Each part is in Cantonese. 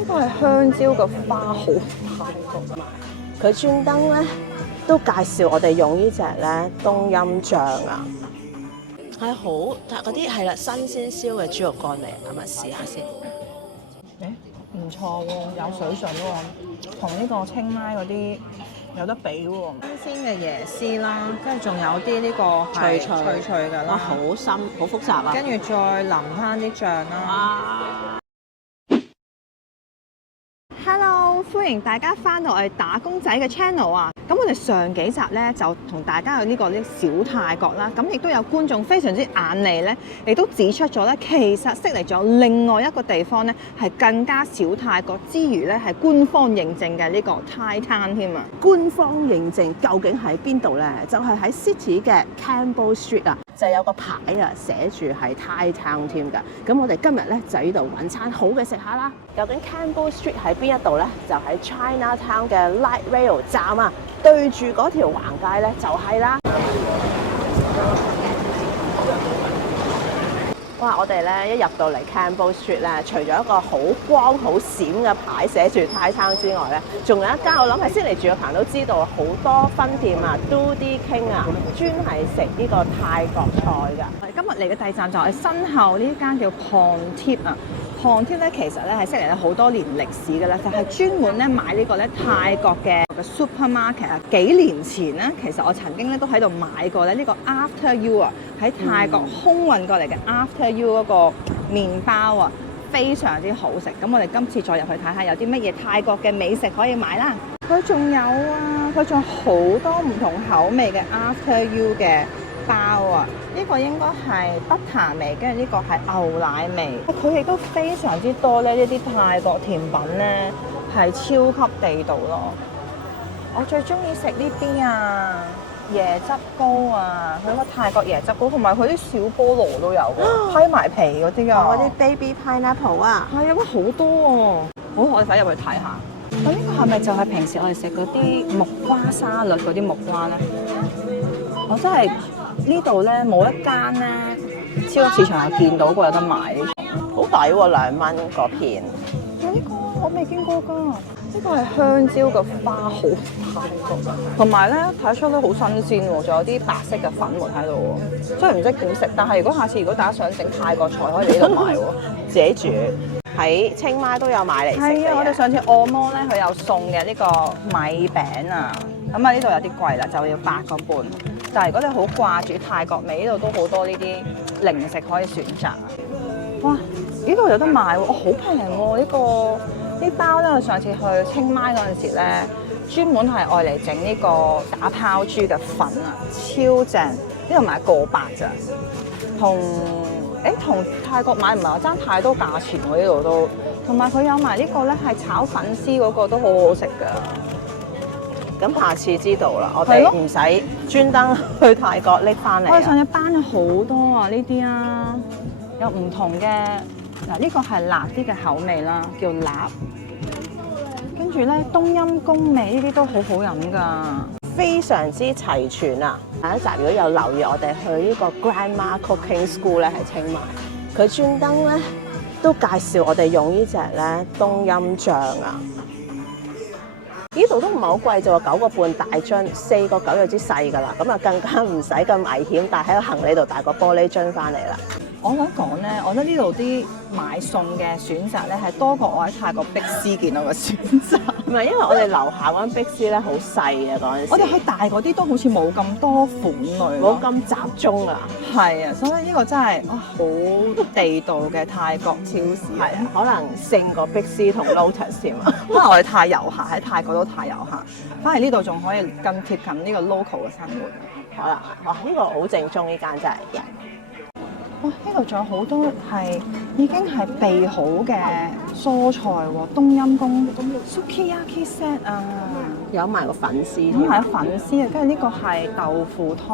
呢個係香蕉嘅花好大個，佢專登咧都介紹我哋用呢隻咧冬陰醬啊，係好，但係嗰啲係啦新鮮燒嘅豬肉乾嚟，咁啊試下先。誒唔錯喎，有水準喎，同呢個清邁嗰啲有得比喎。新鮮嘅椰絲啦，跟住仲有啲呢個係脆脆㗎哇，啦，好深，好複雜啊！跟住再淋翻啲醬啦。Hello， 歡迎大家翻到我哋打工仔嘅 channel 啊！咁我哋上幾集咧就同大家去呢個小泰國啦，咁亦都有觀眾非常之眼利咧，亦都指出咗咧，其實悉尼仲有另外一個地方咧係更加小泰國之餘咧係官方認證嘅呢個 Thai Town 添啊！官方認證究竟喺邊度咧？就係喺 City 嘅 Campbell Street 啊，就有個牌啊，寫住係 Thai Town 添㗎。咁我哋今日咧就喺呢度揾餐好嘅食下啦。究竟 Campbell Street 喺邊一度咧？就喺 Chinatown 嘅 Light Rail 站啊，對住嗰條橫街咧就係啦。哇！我哋咧一入到嚟 Campbell Street 咧，除咗一個好光好閃嘅牌寫住 Thai Town 之外咧，仲有一間我諗係悉尼住嘅朋友都知道好多分店啊 ，Doody King 啊，專係食呢個泰國菜㗎。今日嚟嘅第二站就係身後呢間叫 Pontiep 啊。Pontiep 咧其實咧係悉尼咧好多年歷史嘅啦，就係專門咧買呢個咧泰國嘅 supermarket 啊。幾年前咧，其實我曾經咧都喺度買過咧呢個 After You 啊，喺泰國空運過嚟嘅 After You 嗰個麵包啊，非常之好食。咁我哋今次再入去睇下有啲乜嘢泰國嘅美食可以買啦。佢仲有啊，佢仲有好多唔同口味嘅 After You 嘅包啊！呢個應該係不彈味，跟住呢個係牛奶味。佢亦都非常之多咧，呢啲泰國甜品咧係超級地道咯。我最中意食呢啲啊，椰汁糕啊，佢個泰國椰汁糕，同埋佢啲小菠蘿都有嘅，批埋皮嗰啲啊。嗰啲 baby pineapple 啊，係啊，好多喎！好，我哋快入去睇下。咁呢個係咪就係平時我哋食嗰啲木瓜沙律嗰啲木瓜咧？我真係〜呢度咧冇一間咧超級市場有見到過有得賣呢種，好抵喎，2蚊個片。呢個我未見過㗎，呢個係香蕉嘅花好大個，同埋咧睇出咧好新鮮喎，仲有啲白色嘅粉末喺度喎，雖然唔識點食，但係如果大家想整泰國菜，可以嚟呢度買喎，自己煮。喺清邁都有買嚟食嘅。係啊，我哋上次按摩咧，佢有送嘅呢個米餅啊，咁啊呢度有啲貴啦，就要8個半。但係如果你好掛住泰國味，呢度都好多呢啲零食可以選擇。哇！呢度有得賣喎，好平喎呢個啲包咧。我上次去清邁嗰陣時咧，專門係愛嚟整呢個打拋豬嘅粉啊，超正！呢度賣1.8咋，同泰國買唔係話爭太多價錢喎，呢度都。同埋佢有埋呢個咧係炒粉絲嗰個都好好食㗎。咁下次知道啦，我哋唔使專登去泰國拎翻嚟。我哋上次班咗好多啊，呢啲啊，有唔同嘅嗱，呢個係辣啲嘅口味啦，叫辣。跟住咧，冬陰功味呢啲都好好飲㗎，非常之齊全啊！下一集如果有留意我哋去呢個 Grandma Cooking School 咧，係清邁，佢專登咧都介紹我哋用呢隻咧冬陰醬啊。呢度都唔係好貴，就話9個半大樽，4個9有啲細㗎啦，咁啊更加唔使咁危險，但係喺個行李度帶個玻璃樽翻嚟啦。我想講咧，我覺得呢度啲買餸嘅選擇咧係多過我喺泰國碧斯見到嘅選擇。唔係，因為我哋樓下嗰間碧斯咧好細啊嗰陣時。我哋去大嗰啲都好似冇咁多款類，冇咁集中啊。係啊，所以呢個真係好地道嘅泰國超市。係啊，可能勝過碧斯同 Lotus 添啊。可能我哋太遊客，喺泰國都太遊客，反而呢度仲可以更貼近呢個 local 嘅生活。可能哇，呢個好正宗，呢間真係。哇！呢度仲有好多係已經係備好嘅蔬菜喎，冬陰功 sukiyaki set 啊，有埋個粉絲，咁係粉絲啊，跟住呢個係豆腐湯，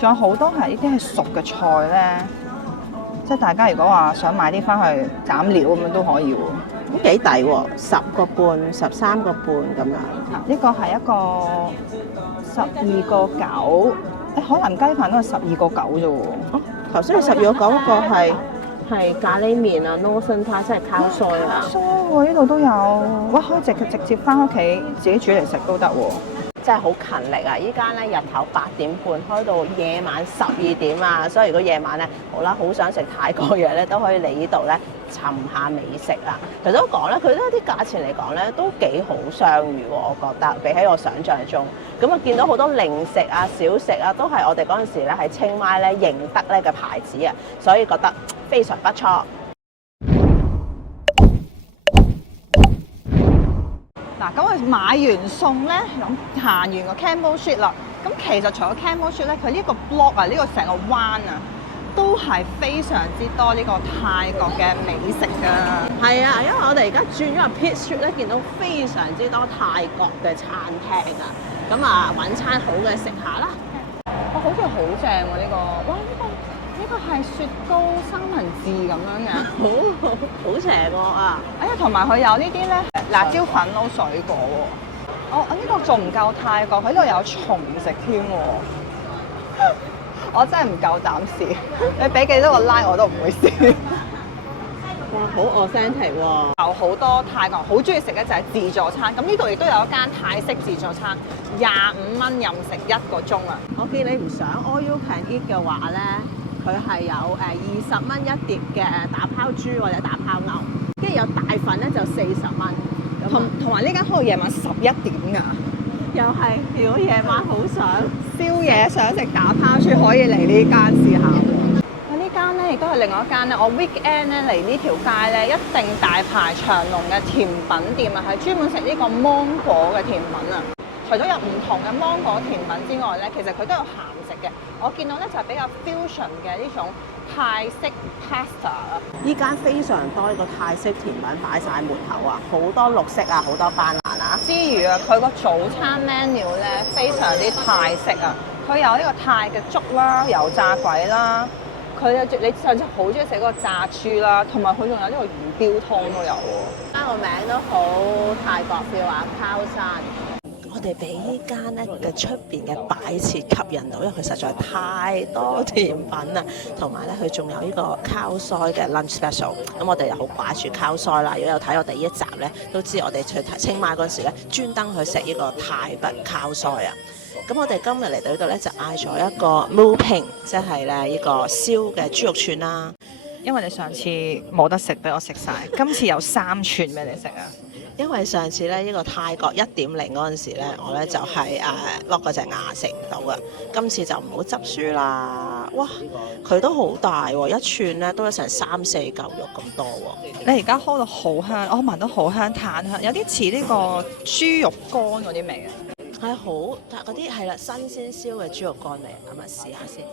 仲有好多係呢啲係熟嘅菜咧，即係大家如果話想買啲翻去斬料咁樣都可以喎，都幾抵喎，10個半、13個半咁樣。呢個係一個12個9，海南雞飯都係12個9啫喎。頭先你12個9嗰個係係咖喱麵啊，Northern Thai 即係烤腮啊。酥喎，呢度都有，哇！可以直接翻屋企自己煮嚟食都得喎。真係好勤力啊！依間咧日頭8點半開到夜晚12點啊，所以如果夜晚咧好啦，好想食泰國嘢咧，都可以嚟呢度咧尋下美食啊。其實都講咧，佢都啲價錢嚟講咧都幾好相遇喎，我覺得比起我想象中。咁啊，見到好多零食啊、小食啊，都係我哋嗰陣時咧喺清邁咧認得咧嘅牌子啊，所以覺得非常不錯。嗱，咁我買完餸咧，咁行完個 Camel Street 啦。咁其實除咗 Camel Street 咧，佢呢個 block 啊，呢個成個灣啊，都係非常之多呢個泰國嘅美食㗎。係啊，因為我哋而家轉咗入 Pitt Street 咧，見到非常之多泰國嘅餐廳啊。咁啊，揾餐好嘅食下啦。哇，好似好正喎呢個！哇，呢個係雪糕三文治咁樣嘅，好邪惡啊！哎呀，同埋佢有呢啲咧辣椒粉撈水果喎。哦，呢個仲唔夠泰國，佢呢度有蟲食添喎。我真係唔夠膽試，你俾幾多個 like 我都唔會試。哇，好 authentic 喎！有好多泰國人好中意食嘅就係自助餐，咁呢度亦都有一間泰式自助餐，25蚊任食1個鐘啊！我見你唔想 all you can eat 嘅話咧，佢係有20蚊一碟嘅打拋豬或者打拋牛，跟住有大份咧就40蚊。同埋呢間開到夜晚11點㗎。又係，如果夜晚好想宵夜想食打拋豬，可以嚟呢間試下。呢間咧亦都係另外一間咧，我 weekend 咧嚟呢條街咧一定大排長龍嘅甜品店啊，係專門食呢個芒果嘅甜品啊。除咗有唔同嘅芒果甜品之外咧，其實佢都有鹹食嘅。我見到咧就係比較 fusion 嘅呢種泰式 pasta 啊。依間非常多呢個泰式甜品擺晒門口啊，好多綠色啊，好多斑蘭啊。之餘啊，佢個早餐 menu 咧非常之泰式啊，佢有呢個泰嘅粥啦、油炸鬼啦。佢有你上次好中意食嗰個炸豬啦，同埋佢仲有呢個魚標湯都有喎。間個名都好泰國 feel啊，烤山。我哋俾呢間咧嘅出邊嘅擺設吸引到，因為佢實在太多甜品啦，同埋咧佢仲有呢個烤腮嘅 lunch special。咁我哋又好掛住烤腮啦。如果有睇我哋呢一集咧，都知我哋去清邁嗰陣時咧，專登去食呢個泰北烤腮啊。咁我哋今日嚟到呢度咧，就嗌咗一個 Moo Ping，即係咧呢個燒嘅豬肉串啦。因為你上次冇得食，俾我食晒，今次有3串俾你食啊！因為上次咧呢個泰國1.0嗰陣時咧，我咧就係落嗰隻牙食唔到啊。今次就唔好執輸啦。哇，佢都好大喎，一串咧都有成3-4嚿肉咁多喎。你而家開到好香，我聞到好香，炭香，有啲似呢個豬肉乾嗰啲味啊！係好，但嗰啲係啦，新鮮燒嘅豬肉乾味，咁啊試下先。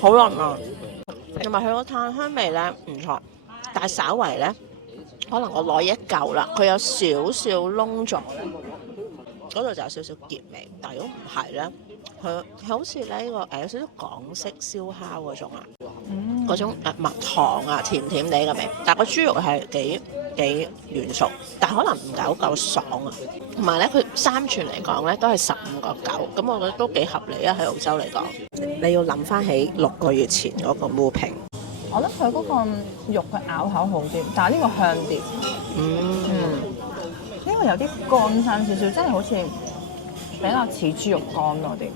好腍啊，同埋佢個炭香味咧唔錯，但係稍為咧，可能我攞一嚿啦，佢有少少燶咗咧，嗰度就有少少澀味。但係如果唔係咧，佢好似咧呢個有少少港式燒烤嗰種啊，嗰種蜜糖啊，甜甜地嘅味。但係個豬肉係幾軟熟，但係可能唔夠爽啊。同埋咧，佢3串嚟講咧都係15.9，咁我覺得都幾合理啊。喺澳洲嚟講，你要諗翻起6個月前嗰個 Moo Ping，我覺得佢嗰個肉嘅咬口好啲，但係呢個香啲。呢個有啲乾身少少，真係好似比較似豬肉乾多啲。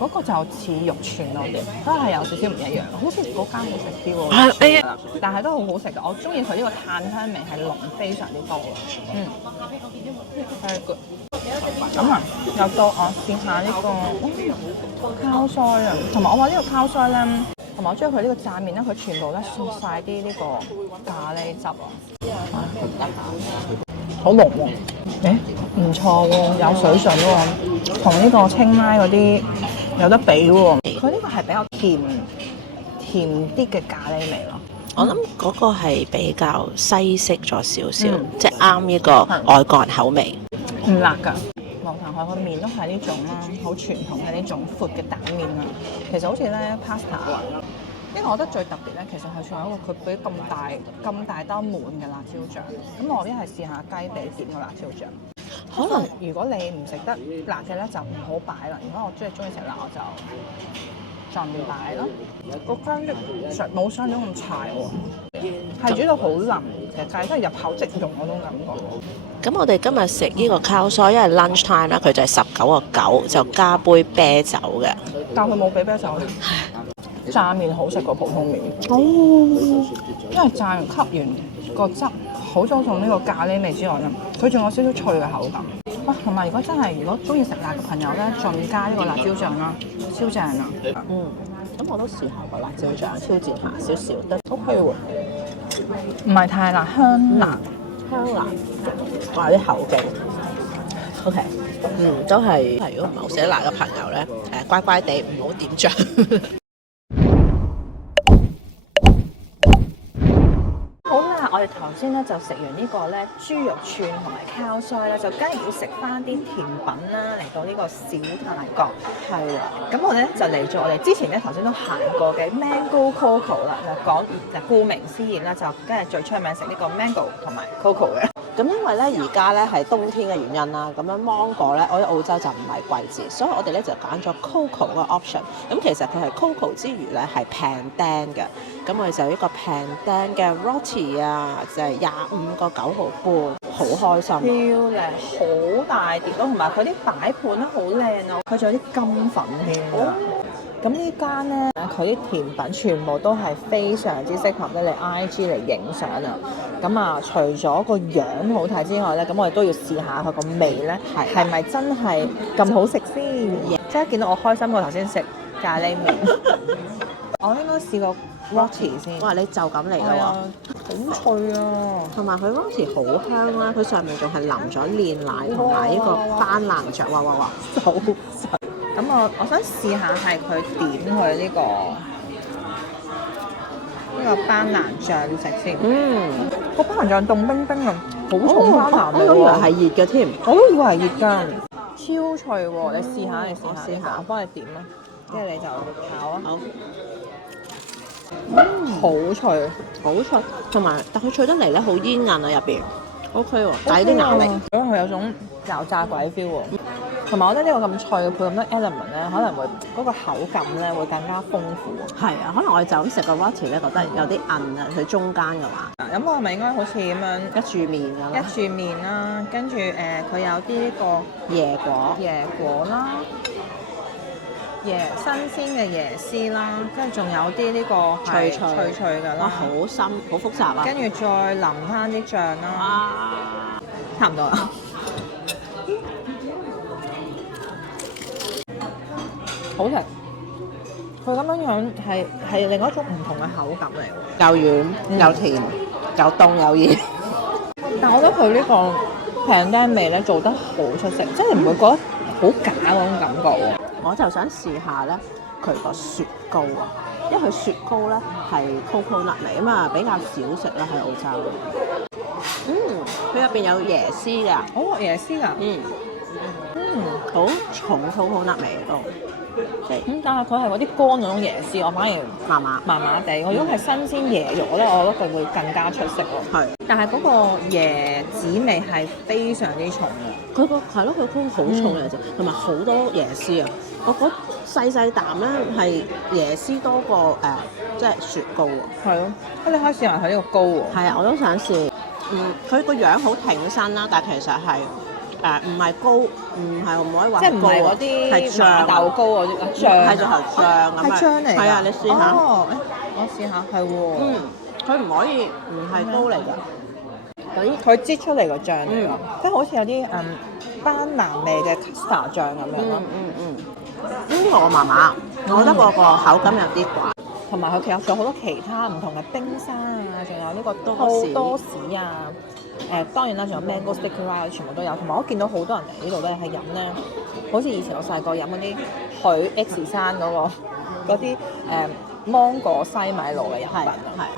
嗰個就似肉串多啲，都係有少少唔一樣。好似嗰間好食啲喎，但係都好好食嘅。我中意佢呢個炭香味係濃非常之多嘅。係 good。咁啊，又到我試下呢個烤腮啊，同埋我話呢個烤腮咧，同埋我中意佢呢個炸麵咧，佢全部咧嗦晒啲呢個咖喱汁啊，好濃喎。唔錯喎，有水準喎，同呢個清邁嗰啲有得比喎。佢呢個係比較甜啲嘅咖喱味咯。我諗嗰個係比較西式咗少少，即係啱呢個外國人口味。唔辣㗎，牛潭海個麵都係呢種啦，好傳統嘅呢種闊嘅蛋麵啊。其實好似咧 pasta 啊，呢個我覺得最特別咧，其實係仲有一個佢俾咁大兜滿嘅辣椒醬。咁我一係試下雞髀點個辣椒醬。可能如果你唔食得辣嘅咧，就唔好擺啦。如果我中意食辣，我就盡大咯，個薑汁冇想像中咁柴喎，係煮到好腍嘅，但係真係入口即溶嗰種感覺。咁我哋今日食呢個烤腮，因為 lunch time 啦，佢就係19.9，就加杯啤酒嘅。但佢冇俾啤酒咧。炸麵好食過普通麵，哦，因為炸完吸完個汁，好咗種呢個咖喱味之外咧，佢仲有少少脆嘅口感。哇！同埋如果中意食辣嘅朋友咧，盡加呢個辣椒醬啦，超正啊！咁我都試下個辣椒醬，挑戰下少少得 OK 喎，唔係太辣，香辣。香辣，哇啲口勁 OK， 都係如果唔係好食得辣嘅朋友咧，乖乖地唔好點醬。我哋頭先咧就食完呢個咧豬肉串同埋烤腮啦，就梗係要食翻啲甜品啦，嚟到呢個小泰國。係啊，咁我哋咧就嚟咗我哋之前咧頭先都行過嘅 Mango Coco 啦，就顧名思義啦，就梗係最出名食呢個 Mango 同埋 Coco 嘅。咁因為咧而家咧係冬天嘅原因啦，咁樣芒果咧我喺澳洲就唔係季節，所以我哋咧就揀咗 Coco 個 option。咁其實佢係 Coco 之餘咧係平釘嘅，咁我哋就一個平釘嘅 roti 啊，就係25.9毫半，好開心。漂亮，好大碟咯，同埋佢啲擺盤咧好靚啊，佢仲有啲金粉添啊。咁呢間咧，佢啲甜品全部都係非常之適合咧你 IG 嚟影相啊！咁啊，除咗個樣好睇之外咧，咁我哋都要試下佢個味咧，係咪真係咁好食先？即係見到我開心過頭先食咖喱麵，我應該試過 roti 先。哇！你就咁嚟㗎喎，好脆啊！同埋佢 roti 好香啦，佢上面仲係淋咗煉奶同埋呢個班蘭醬，哇！好〜咁我想試下係佢點佢呢個班蘭醬食先。個班蘭醬凍冰冰啊，好重番蘭味喎。我以為係熱嘅添，我都以為係熱㗎，超脆喎！你試下，我幫你點啊，跟住你就炒啊。好。好脆，好脆，同埋但佢脆得嚟咧，好煙韌啊入邊。OK 喎，帶啲牙力。因為佢有種油炸鬼 feel 喎。同埋我覺得呢個咁脆配咁多 element 咧，可能會嗰個口感咧會更加豐富。係啊，可能我哋就咁食個 roti 咧，覺得有啲韌啊，佢中間嘅話。咁我係咪應該好似咁樣一柱麵咁？一柱麵啦，跟住佢有啲呢個椰果啦，新鮮嘅椰絲啦，跟住仲有啲呢個脆嘅啦。哇，好深，好複雜啊！跟住再淋翻啲醬啦，差唔多啦。好食，佢咁樣係另一種唔同嘅口感嚟喎，又軟又甜，又凍又熱。但我覺得佢呢個平釘味咧做得好出色，即係唔會覺得好假嗰種感覺喎。我就想試下咧佢個雪糕啊，因為佢雪糕咧係 coconut 味啊嘛，比較少食啦喺澳洲。佢入邊有椰絲㗎。哦，椰絲㗎。好重 coconut 味都。但係佢係嗰啲乾嗰種椰絲，我反而麻麻地。我如果係新鮮椰肉咧，我覺得佢會更加出色咯。係，但係嗰個椰子味係非常之重嘅。佢係咯，佢好重椰子，同埋好多椰絲啊！我覺得細啖咧係椰絲多過即係雪糕喎。係咯，你可以試下佢呢個糕喎。係啊，我都想試。佢個樣好挺身啦，但係其實係。唔係糕，唔可以話即係唔係嗰啲係醬豆糕嗰啲醬，係就係醬咁啊！係醬嚟㗎。係啊，你試下。哦，我試下，係喎。佢唔可以唔係糕嚟㗎。佢擠出嚟個醬嚟㗎，即係好似有啲班蘭味嘅 custard 醬咁樣咯。呢個我麻麻，我覺得個口感有啲寡。同埋佢其實仲有好多其他唔同嘅冰沙啊，仲有呢個多士啊。當然啦，仲有 mango sticky rice 全部都有，同埋我見到好多人嚟呢度咧係飲咧，好似以前我細個飲嗰啲許 X 山嗰啲芒果西米露嘅飲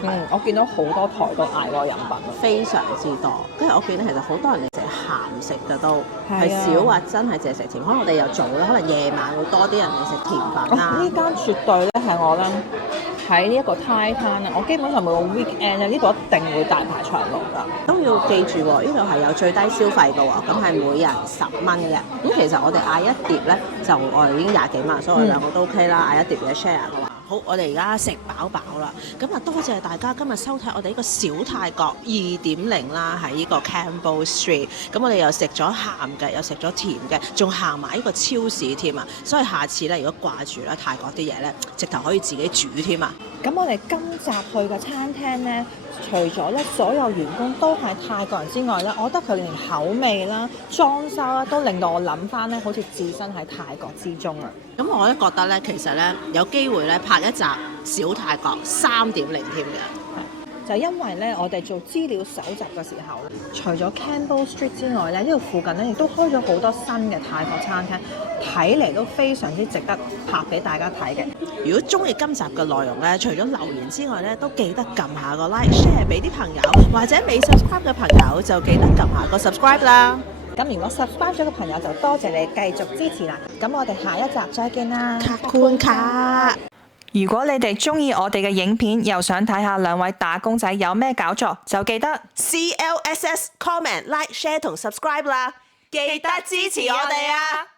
品。我見到好多台都嗌嗰個飲品，非常之多。跟住我見到其實好多人嚟食鹹食嘅都係少話真係淨係食甜，可能我哋又早啦，可能夜晚會多啲人嚟食甜品啦。呢間絕對咧係我咧睇呢一個泰餐啊，我基本上每個 weekend 咧呢度一定會大排長龍㗎。都要記住喎，呢度係有最低消費嘅喎，咁係每人10蚊嘅。咁其實我哋嗌一碟咧，就我哋已經20幾萬，所以我哋兩個都 OK 啦。嗌一碟嘅 share 嘅話，好，我哋而家食飽飽啦。咁啊，多謝大家今日收睇我哋呢個小泰國2.0啦，喺呢個 Campbell Street。咁我哋又食咗鹹嘅，又食咗甜嘅，仲行埋呢個超市添啊！所以下次咧，如果掛住咧泰國啲嘢咧，直頭可以自己煮添啊！咁我哋今集去嘅餐廳呢，除咗咧所有員工都係泰國人之外咧，我覺得佢連口味啦、裝修啦，都令到我諗翻咧，好似置身喺泰國之中啊！咁我咧覺得咧，其實咧有機會咧拍一集小泰國3.0添嘅。就因為咧，我哋做資料搜集嘅時候，除咗 Campbell Street 之外咧，呢度附近咧亦都開咗好多新嘅泰國餐廳，睇嚟都非常之值得拍俾大家睇嘅。如果中意今集嘅內容咧，除咗留言之外咧，都記得撳下個 like、share 俾啲朋友，或者未 subscribe 嘅朋友就記得撳下個 subscribe 啦。咁如果 subscribe 咗嘅朋友就多謝你繼續支持啦。咁我哋下一集再見啦。卡寬卡。如果你哋中意我哋嘅影片，又想睇下兩位打工仔有咩搞作，就記得 CLSS comment like share 同 subscribe 啦，記得支持我哋啊！